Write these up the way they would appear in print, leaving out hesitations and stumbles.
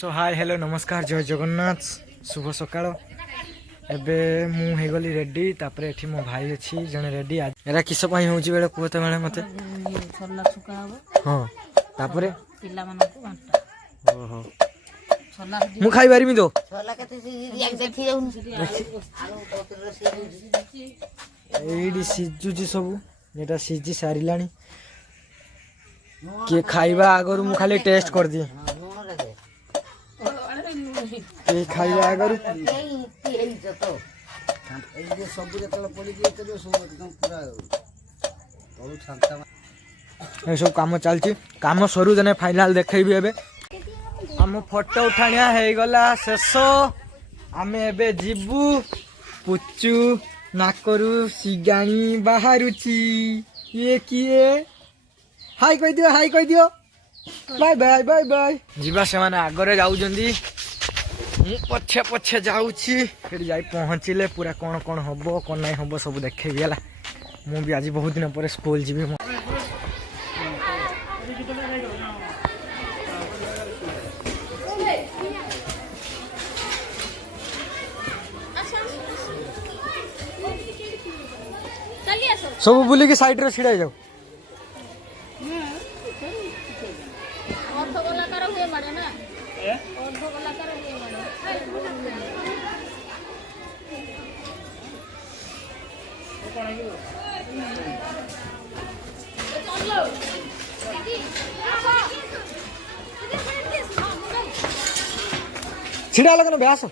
सो hi hello नमस्कार जय जगन्नाथ शुभ सकाळ एबे मु हे गली रेडी तापर एठी मो भाई अछि जने रेडी एरा किस पई होउची बेले कहते बेले मते छोला सुका हबो हां तापर पिल्ला मानको घंटा ओहो छोला मु खाइ बारिमी तो छोला कते रिएक्ट देखि जाउन आलू पत्र एडी सिजुजी सब एटा सिजी सारिलानी के खाइबा आगर मु खाली टेस्ट कर दी के खाइबा आगर सब काम चलती काम सरू जने फाइनाल देखैबी एबे हम फोटो उठाणिया हे गला शेष आमे एबे जिबू पुचू नाकरू सिगाणी बाहरुची ये किए हाय कह दियो बाय बाय बाय बाय जीवा से माने आगरे जाउ जंदी मु पछे पछे जाउची फिर जाई पहुंचिले पूरा कोन कोन हबो कोन नै हबो सब देखे गेला मु भी आज बहुत दिन पर स्कूल जीबी सब बुली की साइड रे छिड़ा जाओ छिड़ा लगन ब्यास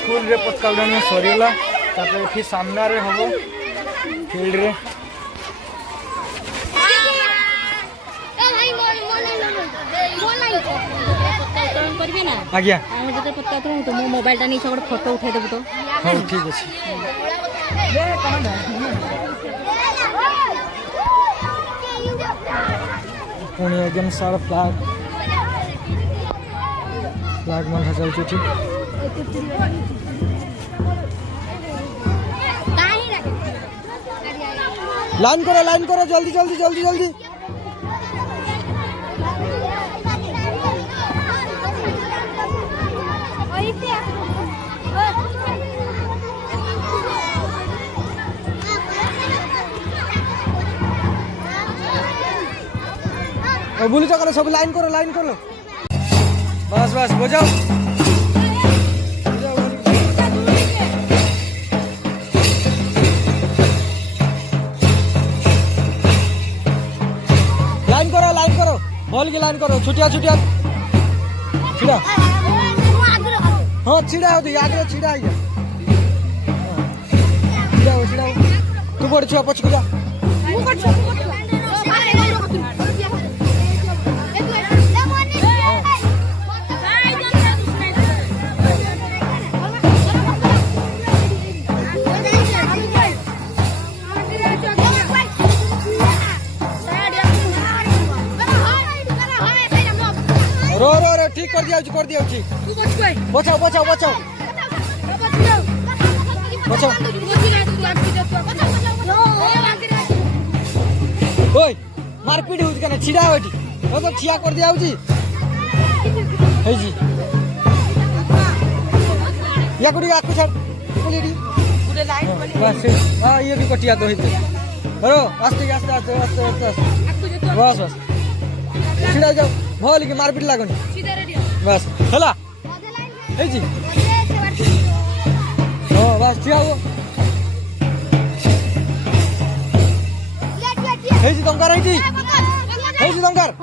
स्कूल रे पक्का उड़ान सरीला तापर एठी सामना रे हबो फील्ड रे आज्ञा हम जते पत्ता तो मो मोबाइल टा नी सब फोटो उठाई देबो तो हां ठीक अछि पुणी अगेन सारा फ्लैग मन चल छी लाइन करो जल्दी जल्दी जल्दी जल्दी बुली चक्कर सब लाइन करो बस बस बजाओ लाइन करो छुटिया छुटिया छिड़ा हाँ छिड़ा होती आगे छिड़ा ही छिड़ा हो तू बड़ छुआ पछ जा रो रो रो ठीक कर दिया ठीक बचाओ बचाओ बचाओ बचाओ ओए मारपीट होउछ कने छिडा होटी ओ तो ठिया कर दिया होउची हे जी या कुडी आकु छाड़ कुलीडी कुडे लाइन बस हां ये भी कटिया तो हिते रो आस्ते आस्ते आस्ते आस्ते आस्ते बस बस छिडा जाओ भल के मारपीट लागनी बस हला हे जी ओ बस ठिया हो हे जी दंकार हे जी दंकार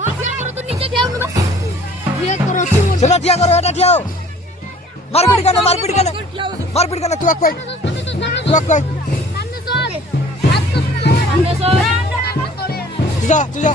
चला ठिया करो एटा ठिया हो मारपीट करना तू आक तू जा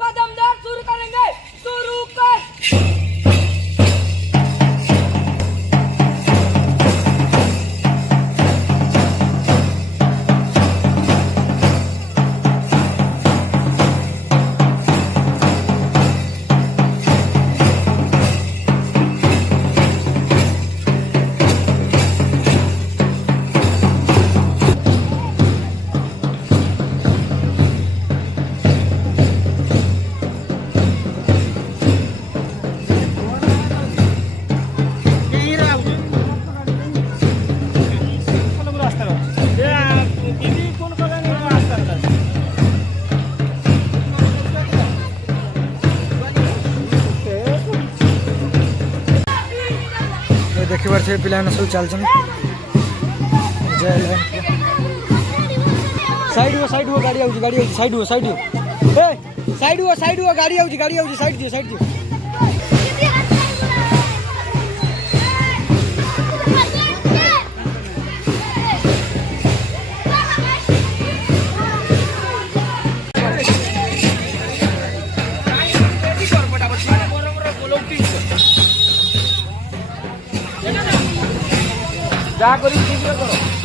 कदमदार शुरू करेंगे शुरू कर देखी बार पिला सब चल साइड हो गाड़ी आउची साइड हो साइड गाड़ी आउची साइड दियो जा करी शीघ्र करो